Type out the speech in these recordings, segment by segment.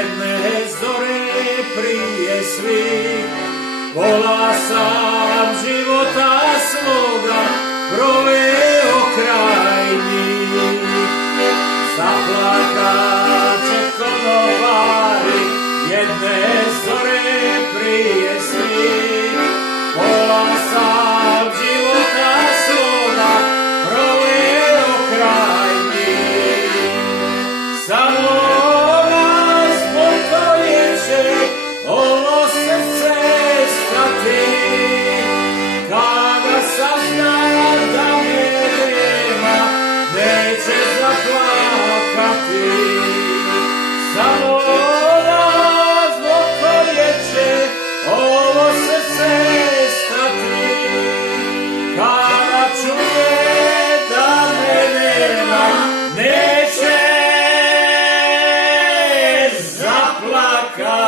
jedne zore prije svih. Pola sam života svoga proveo kraj njih. Zaplakat će konobari jedne zore prije svih. Pola sam života svoga proveo kraj njih. Samo zbog koje će ovo srce stati, kada sazna da me nema, neće zaplakati. Samo zbog koje će ovo srce stati, kada čuje da me nema, neće zaplakati.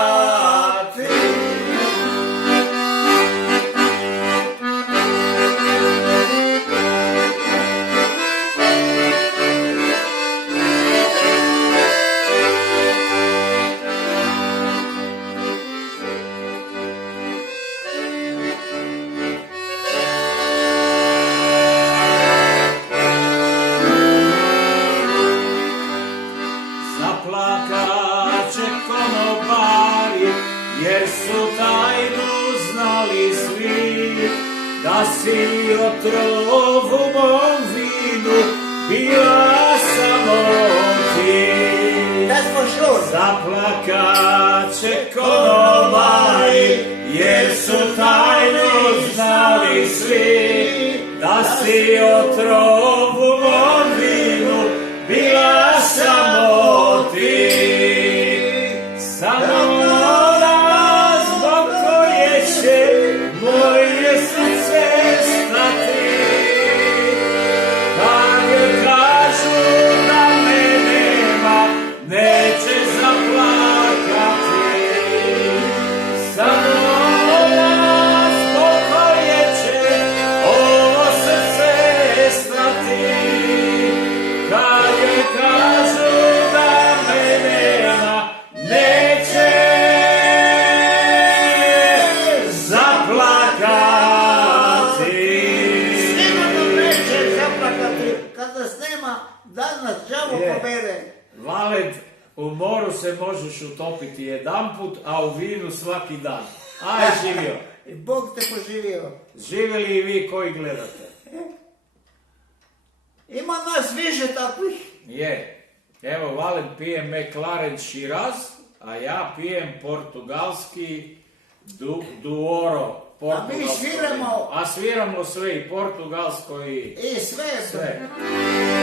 Zaplakat će konobari, jer su tajnu znali svi, da si otrov u mom vinu bila samo ti. Zaplakat će konobari, jer su tajnu znali svi, da si otrov u mom vinu bila samo ti. Samo zbog koje će moje srce stati, kad kažu da me nema, neće zaplakati. Samo zbog koje će ovo srce stati, kad kažu da me nema, neće zaplakati. Snima nam neće zaplakati, kad nas nema, da nas đavo pobere. Valed, u moru se možeš utopiti jedanput, a u vinu svaki dan. Aj, živio. I Bog te poživio. Živjeli i vi koji gledate. Ima nas više takvih. Je. Evo, Valed pije McLaren Shiraz, a ja pijem portugalski Douro. A mi sviramo. A sviramo sve, i portugalsko i I sve. sve.